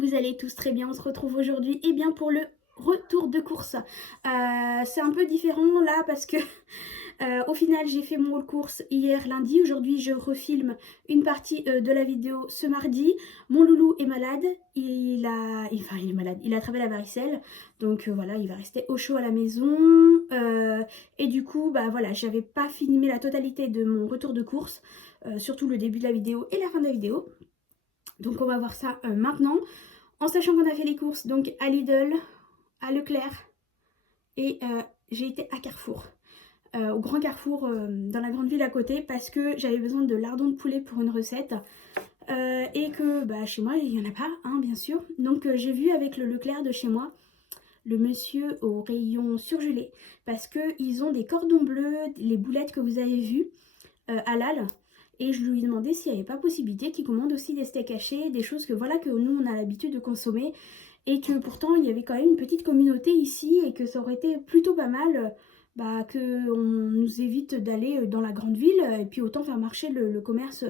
vous allez tous très bien. On se retrouve aujourd'hui pour le retour de course. C'est un peu différent là parce que au final j'ai fait mon haul course hier lundi. Aujourd'hui je refilme une partie de la vidéo ce mardi. Mon loulou est malade, il est malade, il a attrapé la varicelle. Donc voilà, il va rester au chaud à la maison. Et du coup bah voilà, j'avais pas filmé la totalité de mon retour de course, surtout le début de la vidéo et la fin de la vidéo. Donc on va voir ça maintenant, en sachant qu'on a fait les courses donc à Lidl, à Leclerc et j'ai été à Carrefour, au grand Carrefour dans la grande ville à côté, parce que j'avais besoin de lardons de poulet pour une recette et que bah, chez moi il n'y en a pas, hein, bien sûr. Donc j'ai vu avec le Leclerc de chez moi le monsieur au rayon surgelé, parce qu'ils ont des cordons bleus, les boulettes que vous avez vues halal. Et je lui ai demandé s'il n'y avait pas possibilité qu'il commande aussi des steaks hachés, des choses que voilà que nous on a l'habitude de consommer, et que pourtant il y avait quand même une petite communauté ici et que ça aurait été plutôt pas mal bah, qu'on nous évite d'aller dans la grande ville et puis autant faire marcher le commerce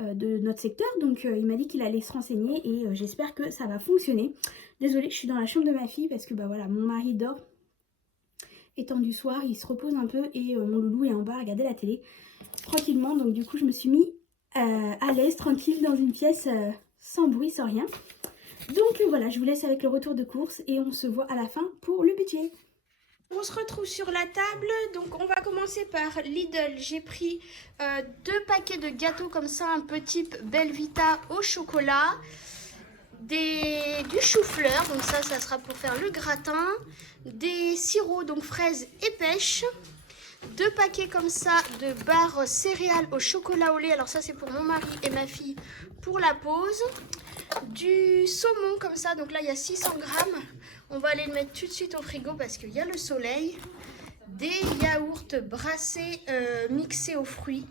de notre secteur. Donc il m'a dit qu'il allait se renseigner et j'espère que ça va fonctionner. Désolée, je suis dans la chambre de ma fille parce que bah voilà, mon mari dort étendu soir, il se repose un peu et mon loulou est en bas à regarder la télé tranquillement. Donc du coup je me suis mis à l'aise, tranquille, dans une pièce sans bruit, sans rien. Donc voilà, je vous laisse avec le retour de course et on se voit à la fin pour le budget. On se retrouve sur la table, donc on va commencer par Lidl. J'ai pris 2 paquets de gâteaux comme ça, un peu type Belvita au chocolat, du chou-fleur, donc ça sera pour faire le gratin, des sirops, donc fraises et pêche, 2 paquets comme ça de barres céréales au chocolat au lait, alors ça c'est pour mon mari et ma fille pour la pause, du saumon comme ça, donc là il y a 600 grammes, on va aller le mettre tout de suite au frigo parce qu'il y a le soleil, des yaourts brassés mixés aux fruits,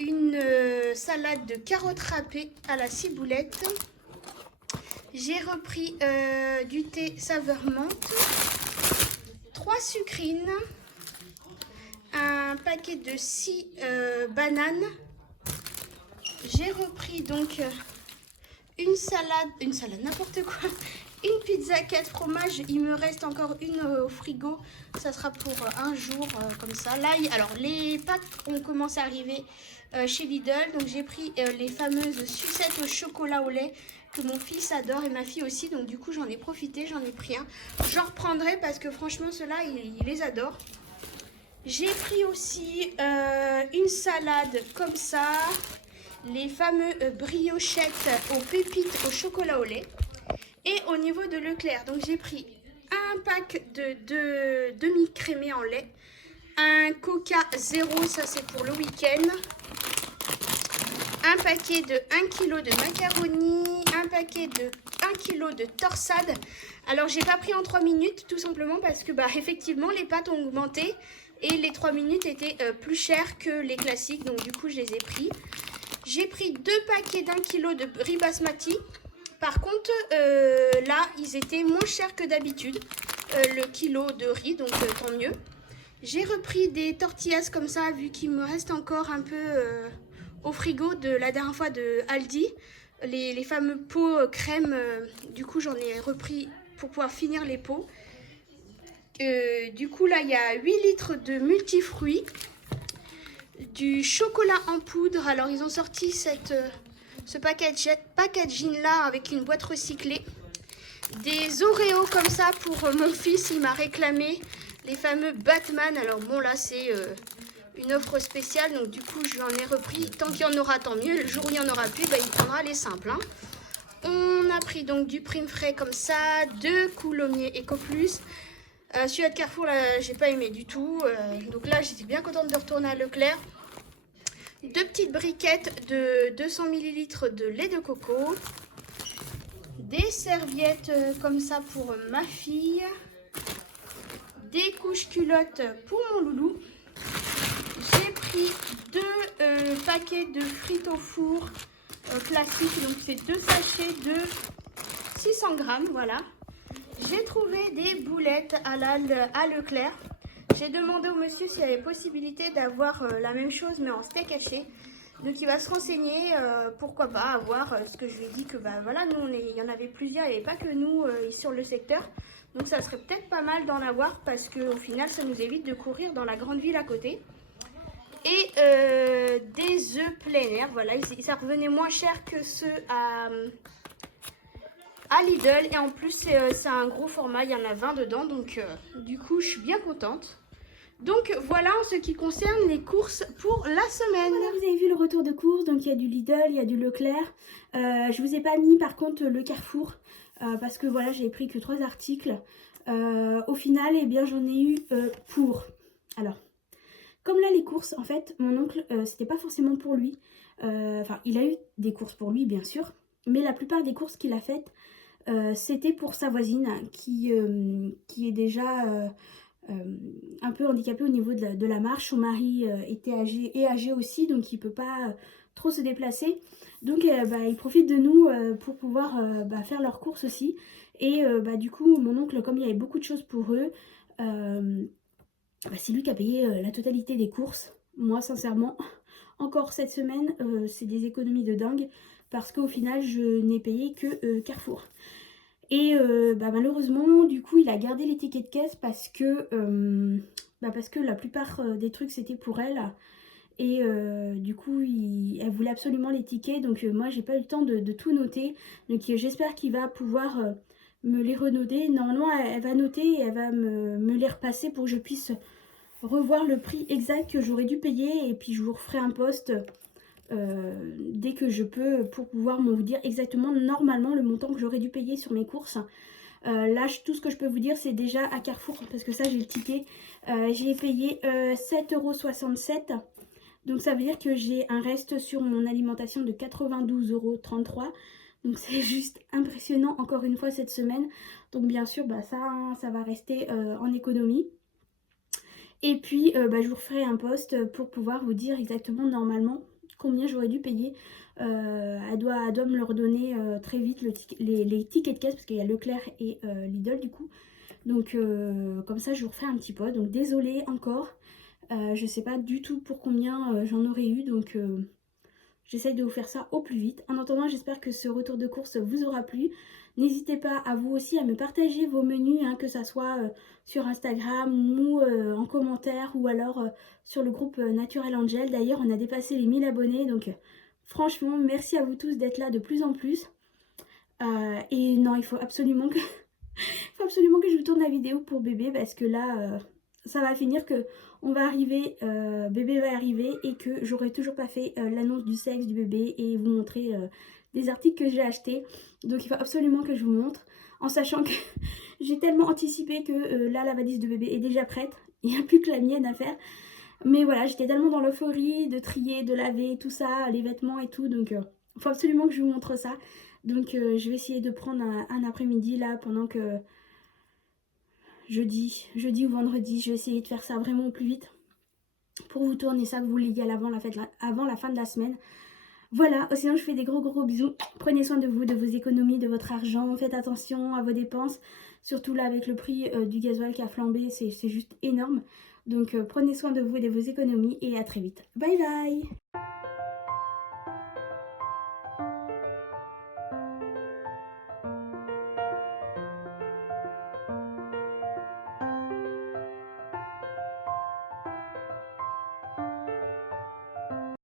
une salade de carottes râpées à la ciboulette. J'ai repris du thé saveur menthe, 3 sucrines, un paquet de 6 bananes. J'ai repris donc une salade n'importe quoi, une pizza 4 fromages. Il me reste encore une au frigo, ça sera pour un jour comme ça. Là, alors les pâtes ont commencé à arriver chez Lidl, donc j'ai pris les fameuses sucettes au chocolat au lait que mon fils adore et ma fille aussi, donc du coup j'en ai profité, j'en ai pris un. J'en reprendrai parce que franchement ceux-là il les adore. J'ai pris aussi une salade comme ça, les fameux briochettes aux pépites au chocolat au lait. Et au niveau de Leclerc, donc j'ai pris un pack de demi-crémés en lait, un Coca 0, ça c'est pour le week-end, un paquet de 1 kg de macaroni, un paquet de 1 kg de torsade. Alors j'ai pas pris en 3 minutes tout simplement parce que bah effectivement les pâtes ont augmenté et les 3 minutes étaient plus chères que les classiques, donc du coup je les ai pris. J'ai pris 2 paquets d'1 kg de riz basmati. Par contre là ils étaient moins chers que d'habitude, le kilo de riz, donc tant mieux. J'ai repris des tortillas comme ça vu qu'il me reste encore un peu au frigo de la dernière fois de Aldi, les fameux pots crème, du coup j'en ai repris pour pouvoir finir les pots. Du coup là il y a 8 litres de multifruits, du chocolat en poudre, alors ils ont sorti ce packaging là avec une boîte recyclée, des Oreos comme ça pour mon fils, il m'a réclamé les fameux Batman, alors bon là c'est une offre spéciale, donc du coup je lui en ai repris, tant qu'il y en aura tant mieux, le jour où il n'y en aura plus, bah, il prendra les simples, hein. On a pris donc du prime frais comme ça, 2 coulommiers Eco Plus. Celui-là de Carrefour, là j'ai pas aimé du tout, donc là j'étais bien contente de retourner à Leclerc. 2 petites briquettes de 200 ml de lait de coco, des serviettes comme ça pour ma fille, des couches culottes pour mon loulou. J'ai pris 2 paquets de frites au four classiques, donc c'est 2 sachets de 600 grammes, voilà. J'ai trouvé des boulettes à Leclerc. J'ai demandé au monsieur s'il y avait possibilité d'avoir la même chose mais en steak haché. Donc il va se renseigner, pourquoi pas, à voir ce que je lui ai dit que bah voilà, nous il y en avait plusieurs, il n'y avait pas que nous sur le secteur. Donc ça serait peut-être pas mal d'en avoir parce qu'au final ça nous évite de courir dans la grande ville à côté. Et des œufs plein air, voilà, ça revenait moins cher que ceux à Lidl. Et en plus c'est un gros format, il y en a 20 dedans, donc du coup je suis bien contente. Donc voilà en ce qui concerne les courses pour la semaine. Voilà, vous avez vu le retour de courses, donc il y a du Lidl, il y a du Leclerc. Je vous ai pas mis par contre le Carrefour, parce que voilà, j'avais pris que 3 articles. Au final, eh bien j'en ai eu pour... Alors, comme là les courses, en fait, mon oncle, c'était pas forcément pour lui. Enfin, il a eu des courses pour lui, bien sûr. Mais la plupart des courses qu'il a faites, c'était pour sa voisine qui est déjà... un peu handicapé au niveau de la marche. Son mari était âgé aussi, donc il peut pas trop se déplacer. Donc il profite de nous pour pouvoir faire leurs courses aussi. Et du coup, mon oncle, comme il y avait beaucoup de choses pour eux, c'est lui qui a payé la totalité des courses. Moi, sincèrement, encore cette semaine, c'est des économies de dingue parce qu'au final, je n'ai payé que Carrefour. Et malheureusement, du coup, il a gardé les tickets de caisse parce que la plupart des trucs, c'était pour elle. Et du coup, elle voulait absolument les tickets. Donc moi, j'ai pas eu le temps de tout noter. Donc j'espère qu'il va pouvoir me les renoter. Normalement, elle va noter et elle va me les repasser pour que je puisse revoir le prix exact que j'aurais dû payer. Et puis je vous referai un post dès que je peux pour pouvoir vous dire exactement normalement le montant que j'aurais dû payer sur mes courses. Là tout ce que je peux vous dire c'est déjà à Carrefour parce que ça j'ai le ticket, j'ai payé 7,67 €, donc ça veut dire que j'ai un reste sur mon alimentation de 92,33 €. Donc c'est juste impressionnant encore une fois cette semaine. Donc bien sûr ça va rester en économie. Et puis je vous referai un post pour pouvoir vous dire exactement normalement combien j'aurais dû payer. Elle doit me le redonner très vite les tickets de caisse parce qu'il y a Leclerc et Lidl du coup. Donc comme ça je vous refais un petit post. Donc désolée encore. Je sais pas du tout pour combien j'en aurais eu. Donc j'essaye de vous faire ça au plus vite. En attendant, j'espère que ce retour de course vous aura plu. N'hésitez pas à vous aussi à me partager vos menus, que ça soit sur Instagram ou en commentaire ou alors sur le groupe Naturel Angel. D'ailleurs, on a dépassé les 1000 abonnés, donc franchement, merci à vous tous d'être là de plus en plus. Et non, il faut absolument que, je vous tourne la vidéo pour bébé parce que là, ça va finir que on va arriver, bébé va arriver et que j'aurai toujours pas fait l'annonce du sexe du bébé et vous montrer des articles que j'ai achetés. Donc il faut absolument que je vous montre, en sachant que j'ai tellement anticipé que là la valise de bébé est déjà prête, il n'y a plus que la mienne à faire. Mais voilà, j'étais tellement dans l'euphorie de trier, de laver, tout ça, les vêtements et tout, donc il faut absolument que je vous montre ça. Donc je vais essayer de prendre un après-midi là pendant que jeudi ou vendredi, je vais essayer de faire ça vraiment au plus vite pour vous tourner ça, que vous l'ayez avant la fin de la semaine. Voilà, sinon je fais des gros bisous. Prenez soin de vous, de vos économies, de votre argent. Faites attention à vos dépenses. Surtout là avec le prix du gasoil qui a flambé, c'est juste énorme. Donc prenez soin de vous et de vos économies et à très vite. Bye bye!